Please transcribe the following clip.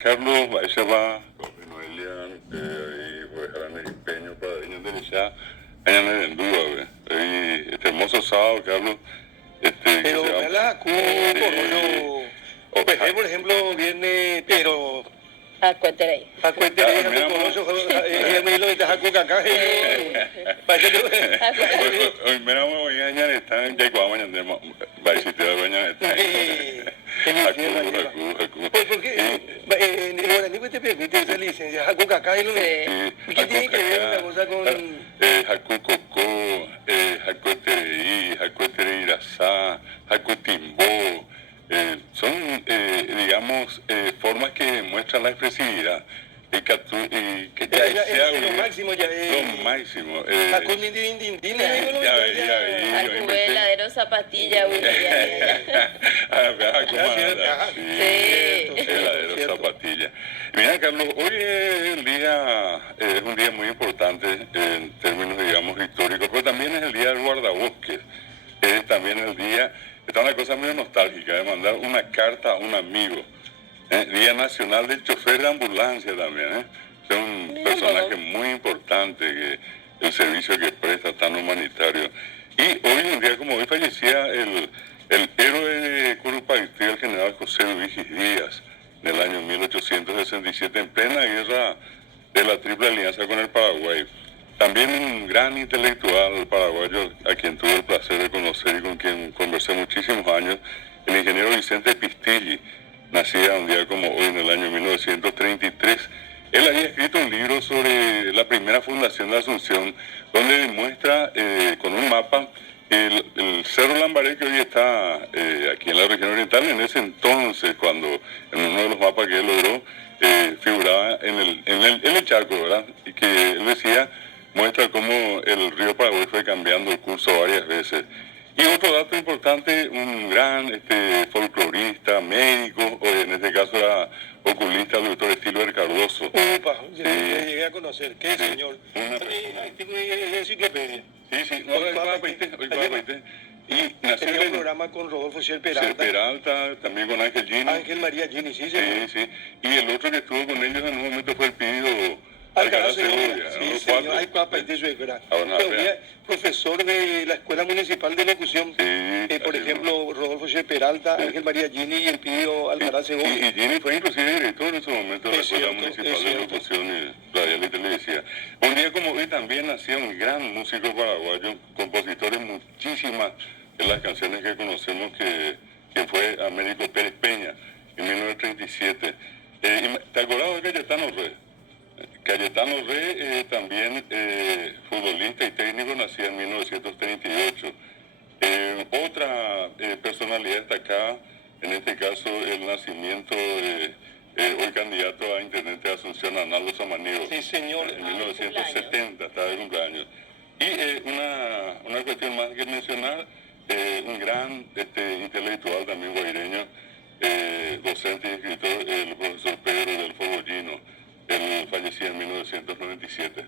Carlos Baixaba, Noelia, y pues harán el empeño para ellos de ya, mañana en duda, este hermoso sábado, Carlos, Pero que se ojalá va. por ejemplo, viene, pero Acuérdate. acuérdate, Mira, lo de Tajaco acá, hoy me voy a bañar, están ya cuando mañana, va a existir la bañana, porque en guaraní pues te permite esa licencia, Jaco Cacá, ¿y qué tiene que ver una cosa con...? Jaco Cocó, Jaco Tereí, Jaco Tereirasá, Jaco Timbó, son, digamos, formas que muestran la expresividad. Y que ya Es lo máximo ya lo máximo. Jaco Nindindindín, Jaco heladero zapatilla, Heladero zapatilla. Mira, Carlos, hoy es un día muy importante en términos, digamos, históricos, pero también es el día del guardabosques. Es también el día, está una cosa medio nostálgica, de mandar una carta a un amigo. Día Nacional del Chofer de Ambulancia también, es un personaje muy importante, que el servicio que presta tan humanitario. Y hoy, un día como hoy, fallecía el héroe de Curupaytí, el general José Vigis Díaz, en el año 1867, en plena guerra de la Triple Alianza con el Paraguay. También un gran intelectual paraguayo, a quien tuve el placer de conocer y con quien conversé muchísimos años, el ingeniero Vicente Pistilli. Nacida un día como hoy, en el año 1933. Él había escrito un libro sobre la primera fundación de Asunción, donde demuestra con un mapa el Cerro Lambaré, que hoy está aquí en la región oriental. En ese entonces, cuando en uno de los mapas que él logró, figuraba en el Chaco, ¿verdad? Y que él decía, muestra cómo el río Paraguay fue cambiando el curso varias veces. Y otro dato importante, un gran folclorista, médico, o en este caso era oculista, el doctor Stilber Cardoso. Upa, llegué a conocer, qué señor. Tengo enciclopedia. Sí, no, hoy va. Y nació tenía un programa con Rodolfo Sher Peralta. Peralta, también con Ángel Gini. Ángel María Gini, sí. Sí. Y el otro que estuvo con ellos en un momento fue el pedido Alcaraz Segovia. Sí, señor, hay papas de su época. Profesor de la Escuela Municipal de Locución. Por ejemplo, Rodolfo Sher Peralta, Ángel María Gini y el Pío Alcaraz Segovia. Y Gini fue inclusive director en su momento de la Escuela Municipal de Locución Radial y Televisiva. Un día como hoy también nacía un gran músico paraguayo, compositor de muchísimas de las canciones que conocemos, que fue Américo Pérez Peña en 1937. ¿Te acordás de Cayetano Rey? Cayetano Rey, también futbolista y técnico, nació en 1938. Otra personalidad destacada, en este caso el nacimiento de hoy candidato a intendente de Asunción, Arnaldo Samaniego. Sí, señor. En 1970, estaba de cumpleaños. Y una cuestión más que mencionar, un gran intelectual también guaireño, docente y escritor, el profesor Pedro del Fogollino. Él falleció en 1997.